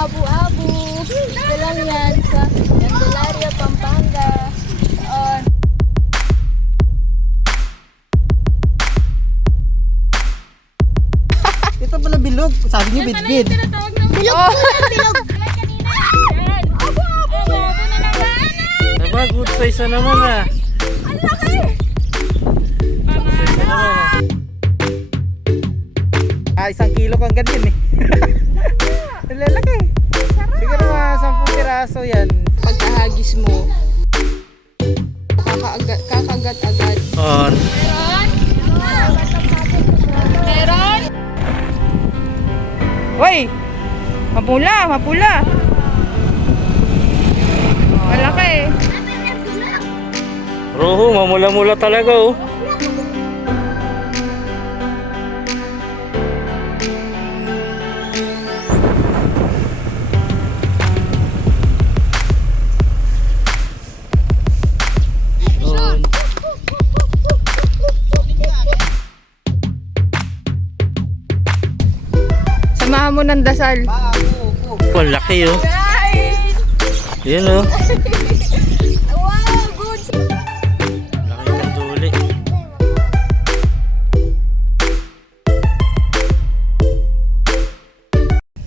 mag-aabu-abu. Ito lang yan sa Candelaria, Pampanga. Ito pala bilog. Sabi niyo bidbid. Bilog po yan, bilog. Aba, good size na naman ah. Ang laki! Isang kilo kang ganyan eh. Lalaki. Siguro mga 10 piraso yan. Pagkahagis mo, kakagat agad. On. Meron? Hoy! Mapula, mapula. Malaki. Roho, mamula-mula talaga oh. On. Samahan mo ng dasal. Oh, laki oh. Yan oh. Wow, good! Laki ng duli.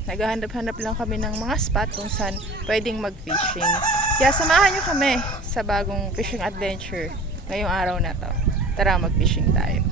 Naghahanap-hanap lang kami ng mga spot kung saan pwedeng mag-fishing. Kaya samahan nyo kami sa bagong fishing adventure ngayong araw na to. Tara, mag-fishing tayo.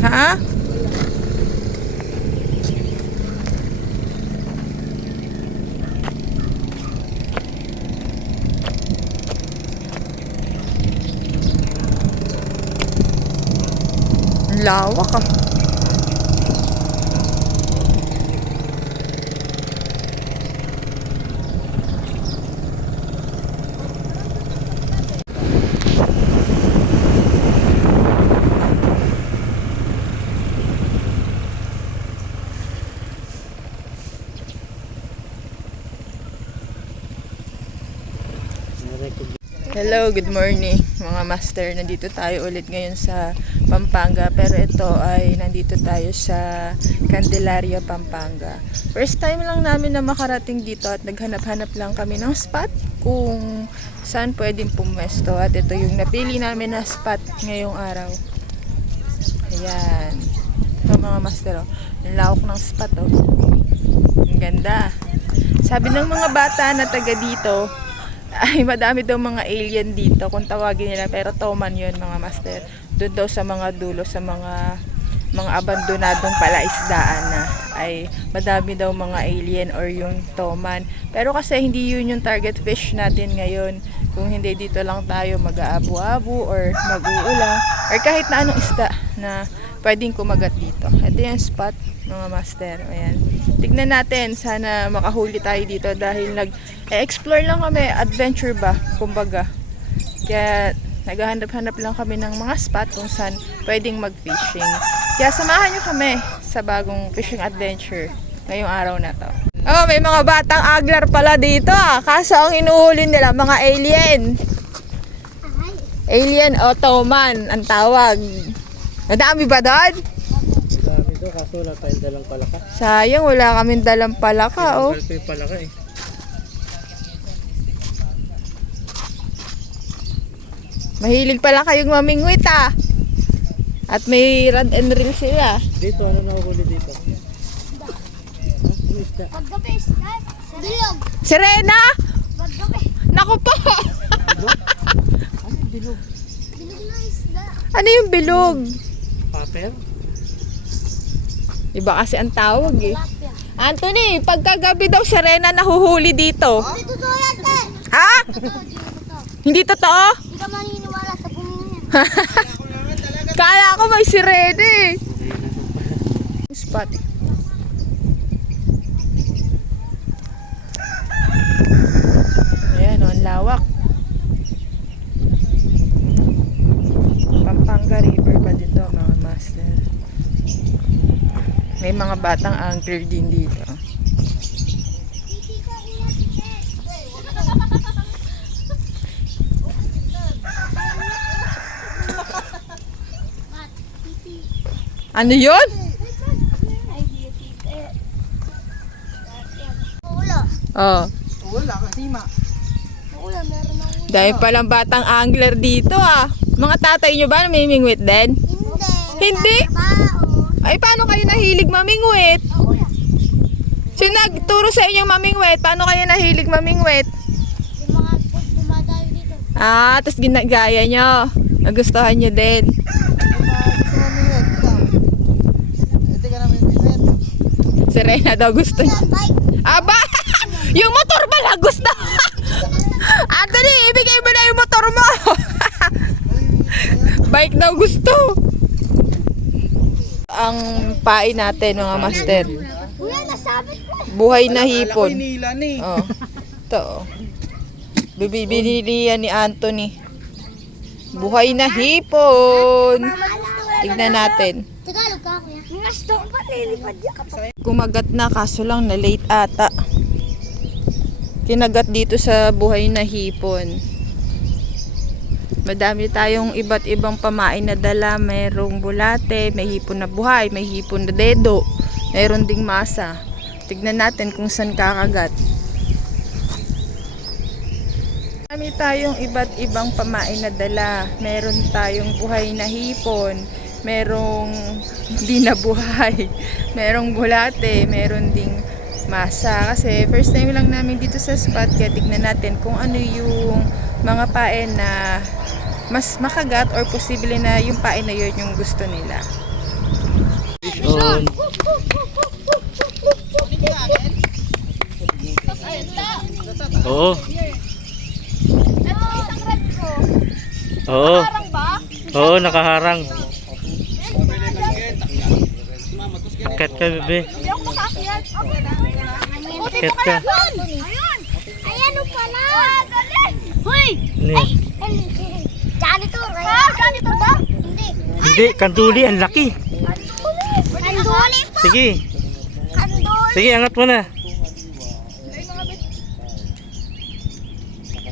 Ha? Ang lawak ah. Hello, good morning mga master. Nandito tayo ulit ngayon sa Pampanga, pero ito ay nandito tayo sa Candelaria, Pampanga. First time lang namin na makarating dito at naghanap-hanap lang kami ng spot kung saan pwedeng pumwesto, at ito yung napili namin na spot ngayong araw. Ayan. Ito mga master, oh. Ang lawak ng spot, oh. Ang ganda. Sabi ng mga bata na taga dito ay madami daw mga alien dito kung tawagin nila, pero toman yun mga master. Doon daw sa mga dulo, sa mga abandonadong palaisdaan na ay madami daw mga alien or yung toman. Pero kasi hindi yun yung target fish natin ngayon. Kung hindi, dito lang tayo mag-aabu-abu or mag-uulang or kahit na anong isda na pwedeng kumagat dito. Ito yung spot mga master. Ayan. Tignan natin, sana makahuli tayo dito dahil nag-explore lang kami, adventure ba, kumbaga. Kaya naghahanap-hanap lang kami ng mga spot kung saan pwedeng mag-fishing. Kaya samahan nyo kami sa bagong fishing adventure ngayong araw na to. Oh, may mga batang aglar pala dito ah. Kaso ang inuhuli nila mga alien. Alien o toman ang tawag. Madami ba doon? Dami to, kaso wala tayong dalang palaka. Sayang, wala kaming dalang palaka, oh. Wala tayong palaka eh. Mahilig pala kayong mamingwit, ah. At may rod and reel sila. Dito, ano nahuhuli dito? Ano isda? Paggabi, bilog. Sirena! Paggabi. Naku po! Ano yung bilog? Bilog na isda. Ano yung bilog? Paper? Iba kasi ang tawag eh. Tilapia. Anthony, pagkagabi daw si Rena nahuhuli dito. Hindi totoo yan, te. Ha? Totoo, hindi totoo. Hindi totoo? Hindi ka maniniwala sa bumingin yan. Kala ko may sirene eh. Spot. Ayan, oh, ang lawak. Pampanga River pa dito mga master. May mga batang angler din dito. Ano yun? Ay, di tite. Ulo. Oh. Wala kasi Ulo, meron ng ulo. Dahil palang batang angler dito ah. Mga tatay nyo ba namimingwit din? Hindi. Hindi? Trabaho. Ay, paano kayo nahilig mamingwit? Ulo. Sino nagturo sa inyong mamingwit? Paano kayo nahilig mamingwit? Yung mga dumadayo dito. Ah, tapos ginagaya nyo. Nagustuhan nyo din. Hindi ka namin minwet. Si Rena daw gusto niya. Yan, bike. Aba! Yung motor pala gusto! Anthony, ibigay mo na yung motor mo! Bike daw gusto! Ang pain natin mga master. Kuya, nasabit ko. Buhay na Akala ko hipon. inilan eh. Oh. Ito. Oh. Bibili yan ni Anthony. Buhay na hipon. Tignan natin. Tagalog ka, kuya. Mga stone pa, lilipad yan. Kumagat na kaso lang na late ata. Kinagat dito sa buhay na hipon. Madami tayong iba't ibang pamain na dala. Mayroong bulate, may hipon na buhay, may hipon na dedo, mayroon ding masa. Tignan natin kung saan kakagat. Marami tayong iba't ibang pamain na dala. Meron tayong buhay na hipon, merong hindi na buhay, merong bulate, meron ding masa. Kasi first time lang namin dito sa spot, kaya tignan natin kung ano yung mga pain na mas makagat or posible na yung pain na yun yung gusto nila. Fish on. Oo. Oo. Oo, nakaharang. Kat ka, bebe. Kat ka. Ayan o pala. Hoy! Ano yun? Janitor. Janitor ba? Hindi. Hindi, kanduli, ang laki. Kanduli pa. Sige, Kanduli. sige, angat mo na.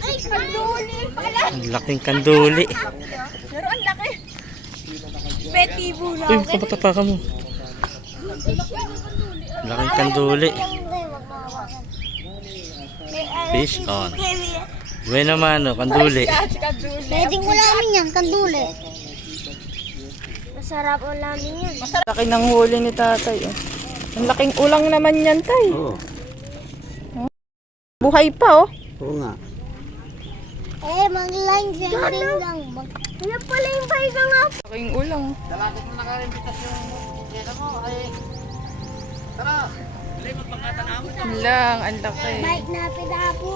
Ay, kanduli pala. Ang laking kanduli. Pero ang laki. Betibo na. Uy, kapatapa ka mo. Laking kanduli. Fish on. Buhay naman, no, kanduli. Pwedeng ulamin yan, kanduli. Masarap ulamin yan. Laki ng huli ni tatay. Oh. Ang laking ulang naman yan, tay. Oo. Buhay pa, oh. Oo nga. Mag-line sending lang. Ayan pala yung pahiga nga. Laking ulang. Dalagit mo na ka rin bitas yung kesa mo. Ay, tara. Ang lang, ang laki. Bike na pidapo.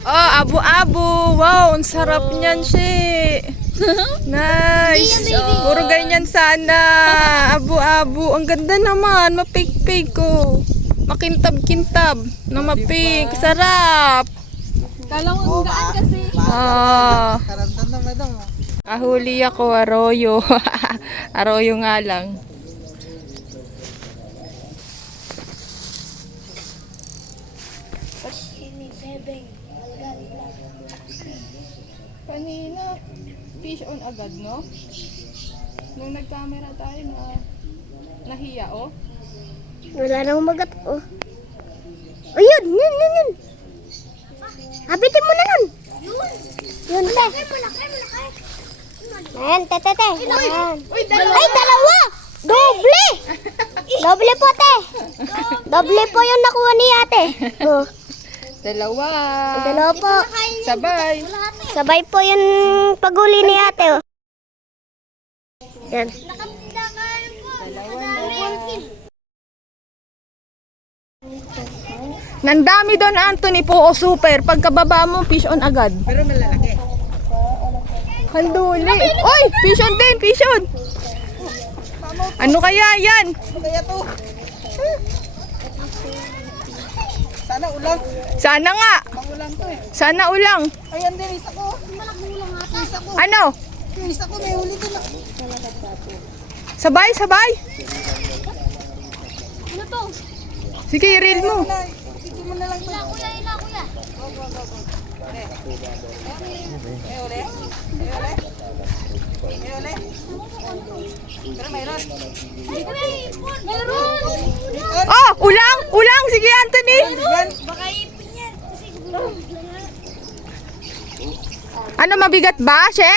Oh, abu-abu. Wow, ang sarap niyan, she. Nice. Puro ganyan sana. Abu-abu. Ang ganda naman. Mapik-pik ko. Makintab-kintab. Na mapik. Sarap. Dalawang daan kasi. Ah. Karantan na madam. Ahuli ako, arroyo. Arroyo nga lang. Kanina, fish on agad, no? Nung nag-camera tayo na nahiya, oh. Wala nang magat oh. Ayun, yun. Habitin mo na nun. Yun, te. Ayan, te. Ayan. Ay, dalawa! Doble! Doble po, te. Doble po yung nakuha ni ate. Oh. Dalawa. Dalawa po. Sabay. Sabay po yung paguli ni ate. Oh. Yan. Nandami doon, Anthony po, o super. Pagkababa mo, fish on agad. Pero malalaki. Handuli. Oy, fish on din, fish on. Ano kaya yan? Kaya to. Sana ulang. Sana nga. Pangulang to eh. Sana ulang. Ayan din, isa ko. Isa ko. Ano? Isa ko, may huli din. Sabay, sabay. Ano to? Sige, i-reel mo. Tigil mo na lang to. Kuya, ila kuya. May huli? May huli? May huli? Pero mayroon. Meron! Oh, ulang, ulang. Sige, Anthony. Yan. Baka ipin yan. Kasi Ano, mabigat ba, She?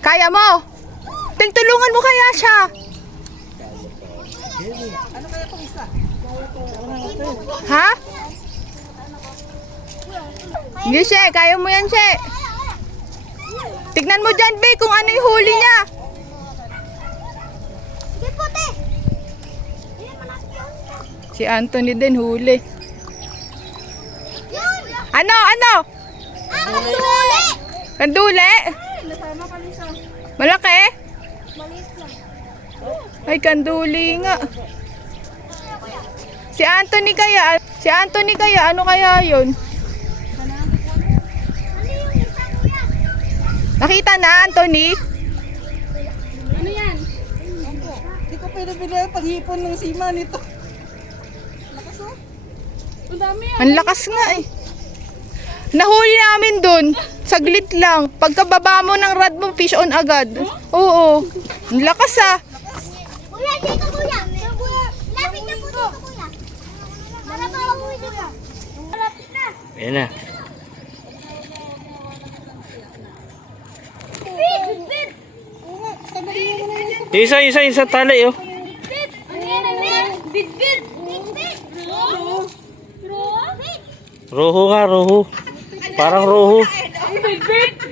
Kaya mo? Tulungan mo kaya siya. Ano kaya itong isa? Ha? Hindi, She. Kaya mo yan, She. Tignan mo dyan, Be, kung ano yung huli niya. Sige po, te. Ayan, malaki yun. Si Anthony din huli. Yan! Ano, ano? Kanduli! Kanduli? Malaki? Maliit lang. Ay, kanduli nga. Si Anthony kaya, ano kaya yun? Ano yung isa, kuya? Nakita na, Anthony? Ano yan? Hindi ko pwede binili paghipon ng sima nito. Ang dami yan. Ang lakas nga eh. Nahuli namin dun. Saglit lang. Pagkababa mo ng rod mo, fish on agad. Oo. Ang lakas ah. Kuya, dito kuya. Kuya, lapit na po dito kuya. Malapit na po dito. Malapit na. Ayan na. Bit! Bit! Isa tali oh. Bit! Ano yan? Ano yan? Bit! Bit! Bit! Ro? Ro? Roho nga, roho. Parang roho.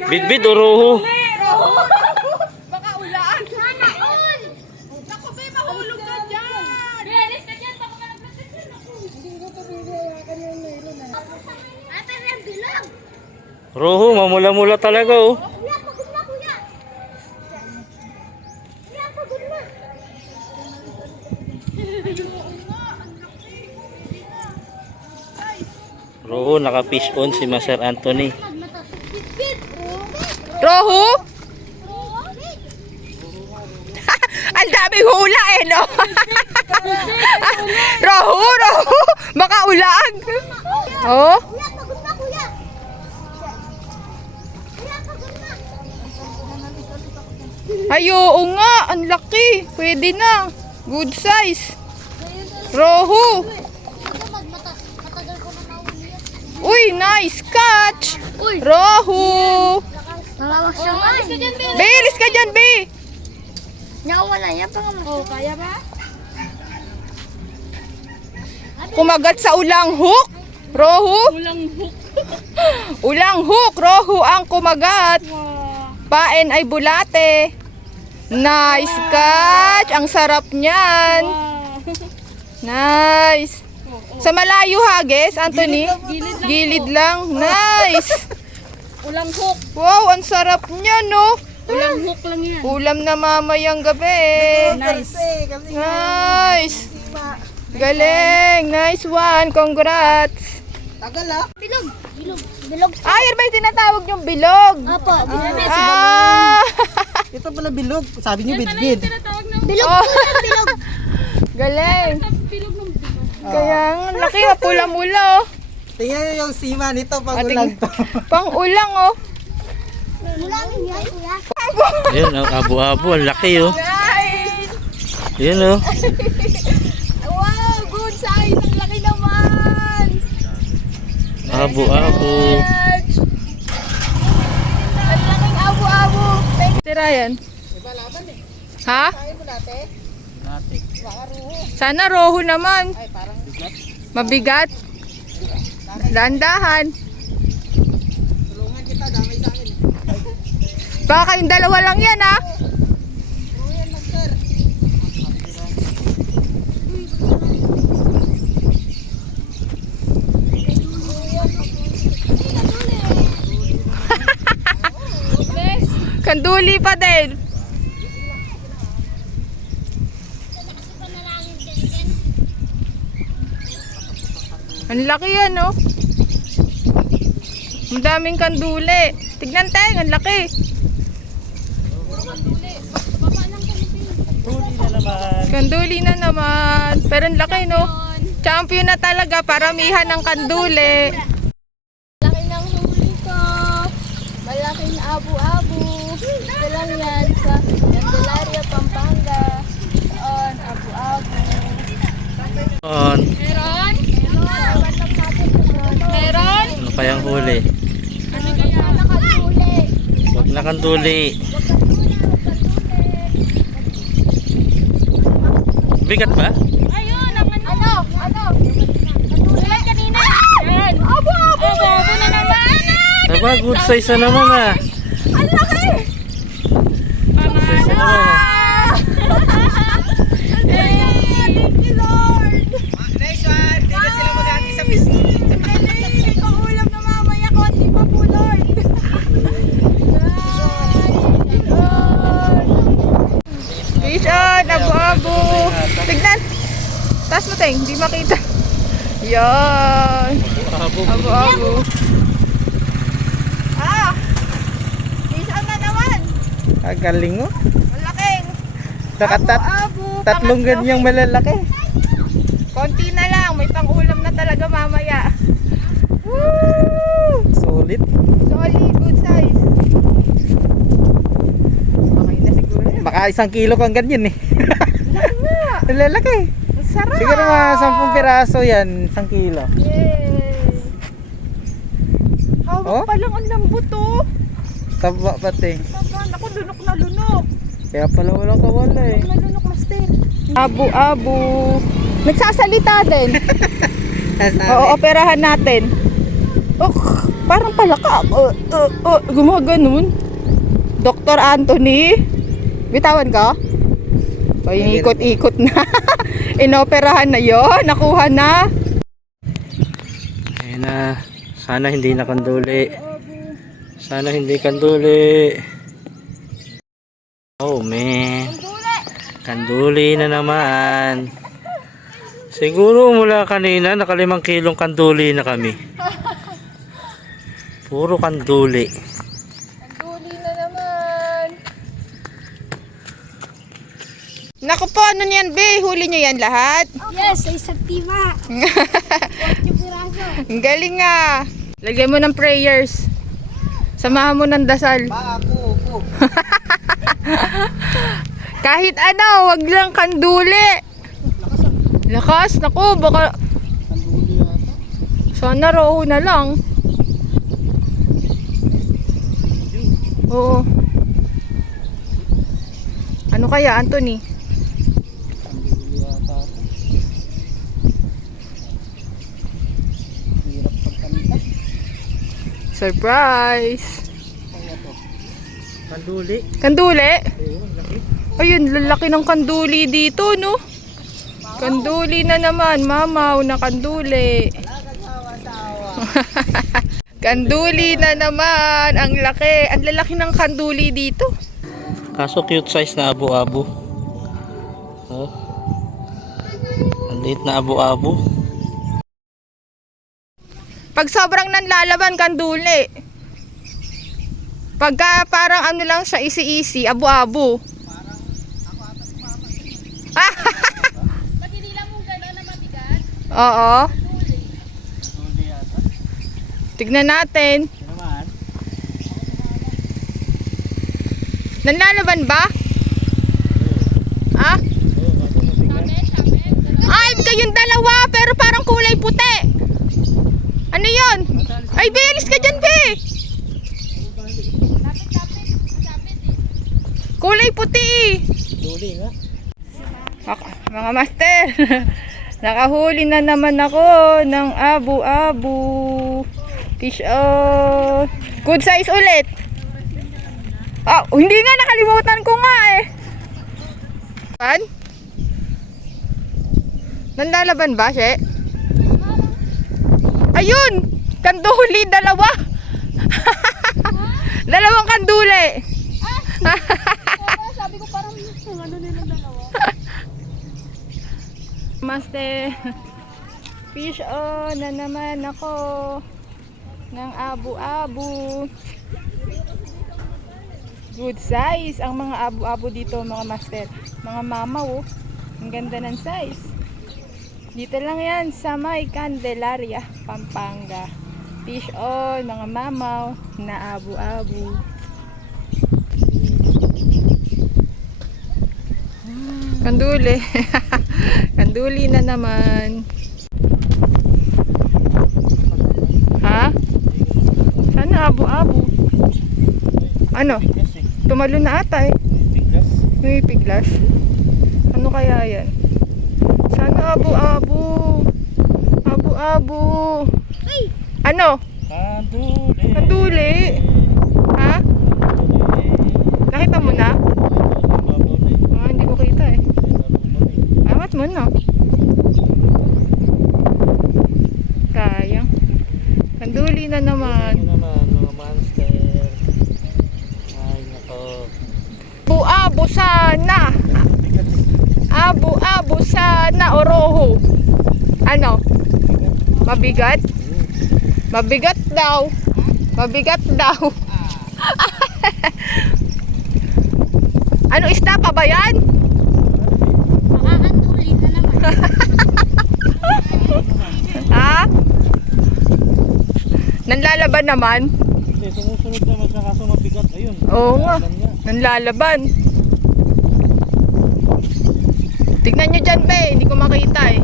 Bit-bit o roho. Baka ulaan. Sana all! Naku, be, mahulog ka dyan. Bialis ka dyan. Baka malaglag ka dyan. Hindi ko ito bigyan. Ate, yan, bilang. Roho, mamula-mula talaga oh. Kuya, pagod na, kuya. Kuya, pagod na. Roho, naka-fish on si Master Anthony. Bit! Rohu? Ro? Ang daming hula eh, no? Rohu, rohu. Baka ulaan. Oh? Kuya, pagod na, kuya. Kuya, pagod na. Ay, oo nga. Ang laki. Pwede na. Good size. Rohu. Matagal ko na nahuli yan. Uy, nice catch. Uy! Rohu. Malawas siya nga. Alis ka dyan, Bill. Bilis ka dyan, Bi. Nakawala yan pa nga. Oh, kaya ba? Kumagat sa ulang hook. Rohu. Ulang hook. Ulang hook. Rohu ang kumagat. Paen ay bulate. Nice catch. Ang sarap niyan. Nice. Sa malayo Hages, Anthony? Gilid lang. Nice. Ulang hook. Wow, ang sarap niya, no? Ulang hook lang yan. Ulam na mamayang gabi. Nice. Kasi Nice. sima. Galing. Nice one. Congrats. Tagal ah. Bilog. Bilog. Bilog. Ay, yan ba yung tinatawag yung bilog? Apo. Bilog. Ah. Ito pala bilog. Sabi niyo bidbid. Bilog Oh. po yan, bilog. Galing. Bilog ng bilog. Kaya ang laki, pula-mula, oh. Tingnan niyo yung sima nito pag Ating- ulang to. Pang ulang, oh. Mulangin yan, kuya. Ayun, ang abo-abo. Ang laki oh. Nice. Yun oh. Wow, good size. Ang laki naman. Abo-abo. Catch. Ang laking abo-abo. Si Ryan. Ha? Sana roho naman. Mabigat. Dahan-dahan. Tulungan kita, damay sa akin. Baka kayong dalawa lang yan, ha? Oo yan, master. Kanduli pa din. Ang laki yan, no? Ang daming kanduli. Tignan tayo, ang laki. Huli na naman. Kanduli na naman. Pero ang laki, no? Champion na talaga, paramihan ng kanduli. Laki ng huli ko. Malaking abu-abu. Ito lang yan sa Candelaria, Pampanga. Doon, abu-abu. On. Meron? Meron? Ano kayang huli? Ano kaya nakatuli? Huwag na kanduli. Bigat ba? Ayun, ang ano? Katulad kanina. Yan. Abo-abo. Abo-abo na naman. Aba, good size na naman ah. Ang laki. Good size na naman ah. Thank you, Lord. Nice one. Hindi na sila mag-ati sa pisngi. Hindi ko ulam na mamaya ko. Di pa po, Lord. Fish on, abu-abu. Tignan. Taas mo, Teng. Hindi makita. Yan. Abu-abu. Ah! Fish on na naman. Galing mo. Malaking. Tatlong Pangatlo. ganyang malalaki. Konti na lang. May pang-ulam na talaga mamaya. Woo! Solid. Solid. Good size. Okay na siguro. Baka 1 kilo kang ganyan eh. Laki nga. Lalaki. Ang sarap. Siguro mga 10 piraso yan, 1 kilo. Yay. Hawak Oh? pa lang ang lambot, oh. Taba pati. Taba, naku, lunok na lunok. Kaya pala walang kawala eh. Lunok na lunok, master. Abu-abu. Nagsasalita din. Oo, operahan natin. Oh, parang palaka. Gumaganon. Dr. Anthony. Bitawan ka? O, inikot-ikot na. Inoperahan na yon, nakuha na. Ayun na. Sana hindi na kanduli. Sana hindi kanduli. Oh man. Kanduli na naman. Siguro mula kanina naka 5 kilong kanduli na kami. Puro kanduli. Kanduli na naman. Naku po, ano niyan, be? Huli niyo yan lahat? Yes, sa isa't tima. 8 piraso. Ang galing nga. Lagyan mo ng prayers. Samahan mo ng dasal. Ako. Kahit ano, wag lang kanduli. Lakas, naku, baka... Kanduli yata. Sana raw na lang. Oo. Ano kaya, Anthony? Kanduli yata. Hirap pagkanita. Surprise! Kanduli. Kanduli? Ayun, laki. Ayun, lalaki ng kanduli dito, no? Kanduli na naman, mamaw na kanduli. Kanduli na naman, ang laki. Ang lalaki ng kanduli dito. Kaso cute size na abu-abu. Oh. Ang liit na abu-abu. Pag sobrang nanlalaban, kanduli. Pagka parang ano lang siya, easy-easy, abu-abu. Pag hinila mo gano'n na mabigat, Oo. Kanduli yata. Tignan natin. Ito naman. Nanlalaban ba? Ah? Ay, kayong dalawa, pero parang kulay puti. Ano yun? Ay, bilis ka dyan, be. Kulay puti. Kanduli nga. Mga master, Nakahuli na naman ako ng abu-abu. Fish on. Good size ulit. Ah, hindi nga, nakalimutan ko nga eh. Pan? Nandalaban ba, She? Ayun! Kanduli, dalawa! Dalawang kanduli! Sabi ko parang ano nila dalawa. Master, fish on na naman ako ng abu-abu. Good size ang mga abu-abu dito, mga master. Mga mamaw, ang ganda ng size. Dito lang yan sa may Candelaria, Pampanga. Fish on, mga mamaw na abu-abu. Kanduli. Kanduli na naman. Ha? Sana abu-abu. Ano? Tumalo na ata eh. May piglas. Ano kaya yan? Sana abu-abu. Abu-abu. Ano? Kanduli. Kanduli. Ha? Nakita mo na? Ah, hindi ko kita eh. Amat mo na. Sayang. Kanduli na naman. Ano naman, mga monster. Ay, nako. Abu-abu sana. Abu-abu sana oroho. Ano? Mabigat? Mabigat daw. Mabigat daw. Ano, isda pa ba yan? Makakanduli na naman. Ha? Nanlalaban naman? Hindi, sumusunod naman siya kaso mabigat. Ayun. Oo nga. Laban niya. Nanlalaban. Tignan nyo dyan, be. Hindi ko makita eh.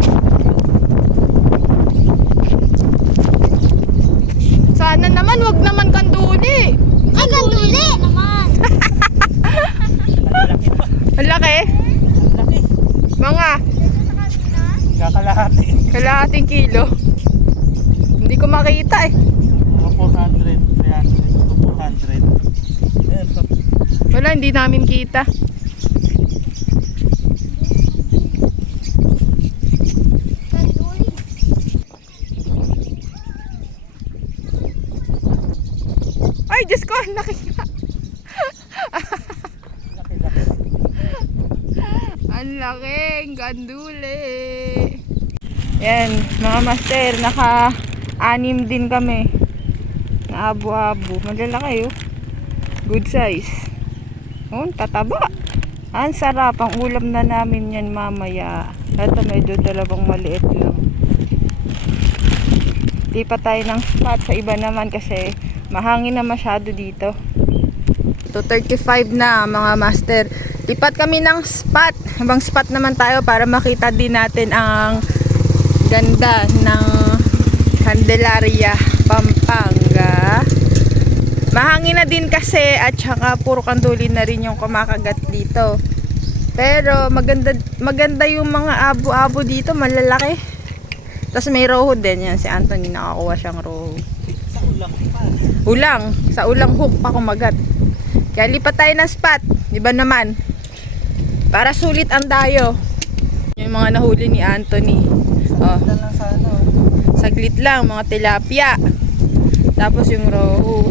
Sana naman, wag naman kanduli. Ay, kanduli naman. Ang laki. Ang laki. Mga Kakalahati. kalahating kilo. Hindi ko makita eh. Mga 400, 300, to 400. Ayan, so, Wala, hindi namin kita. Kanduli. Ay, Diyos ko, ang laki nga. laki-laki. Ang laking ganduli. Yan, mga master, naka-anim din kami. Na abu-abu. Malalaki oh. Good size. Oh, tataba. Ang sarap. Ang ulam na namin yan mamaya. Ito medyo dalawang maliit lang. Di pa tayo ng spot sa iba naman kasi mahangin na masyado dito. 2:35 na mga master. Lipat kami ng spot. Ibang spot naman tayo para makita din natin ang ganda ng Candelaria, Pampanga. Mahangin na din kasi at saka puro kanduli na rin yung kumakagat dito. Pero maganda yung mga abu-abu dito, malalaki. Tapos may roho din yan. Si Anthony nakakuha siyang roho. Sa ulang pa. Ulang. Sa ulang hook pa kumagat. Kaya lipat tayo ng spot. Diba naman? Para sulit ang dayo. Yung mga nahuli ni Anthony. Oh. Dala lang sa ano. Saglit lang, mga tilapia. Tapos yung roho.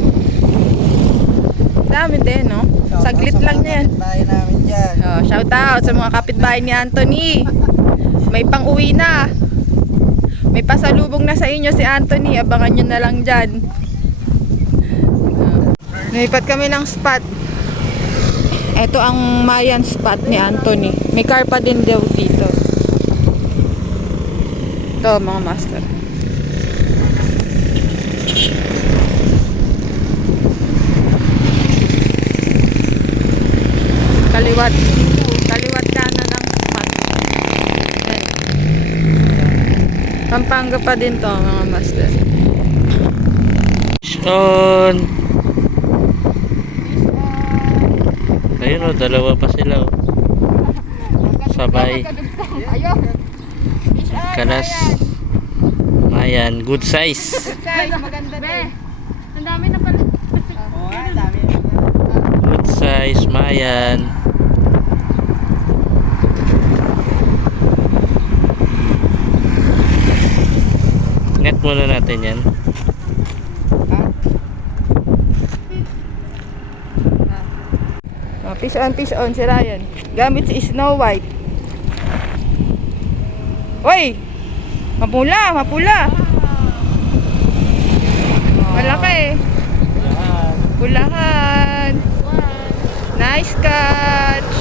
Dami din, no? Saglit lang yan. Bahay namin dyan. Oh, shout out sa mga kapitbahay ni Anthony. May pang-uwi na. May pasalubong na sa inyo si Anthony. Abangan nyo na lang dyan. Nilipat kami ng spot. Ito ang Mayan spot ni Anthony. May carpa din daw dito. Ito mga master. Kaliwat kanan ang spot. Ayan. Pampanga pa din to mga master. On. Ayun o, dalawa pa sila o. Sabay. Ayun. Fish on. Kalas. Mayan, good size. Size, maganda din. Ang dami na pala. Oo nga, dami. Good size, Mayan. Net muna natin yan. Fish on si Ryan. Gamit si Snow White. Uy! Mapula. Malaki. Pulahan. Nice catch.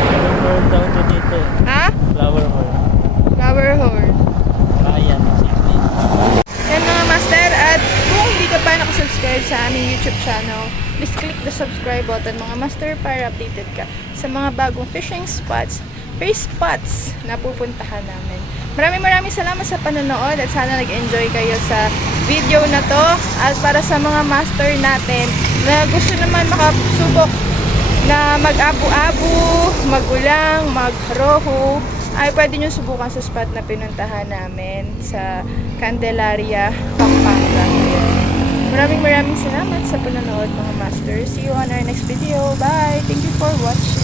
Flower horn daw to dito. Ha? Flower horn. Flower horn. Mayan, 16. Yan mga master, at kung hindi ka pa nakasubscribe sa aming YouTube channel, please click the subscribe button mga master para updated ka sa mga bagong fishing spots, fish spots na pupuntahan namin. Maraming salamat sa panonood at sana nag-enjoy kayo sa video na to. At para sa mga master natin na gusto naman makasubok na mag-abu-abu, magulang, mag-rohu, ay pwede nyo subukan sa spot na pinuntahan namin sa Candelaria, Pampanga. Maraming salamat sa panonood mga master. See you on our next video. Bye! Thank you for watching.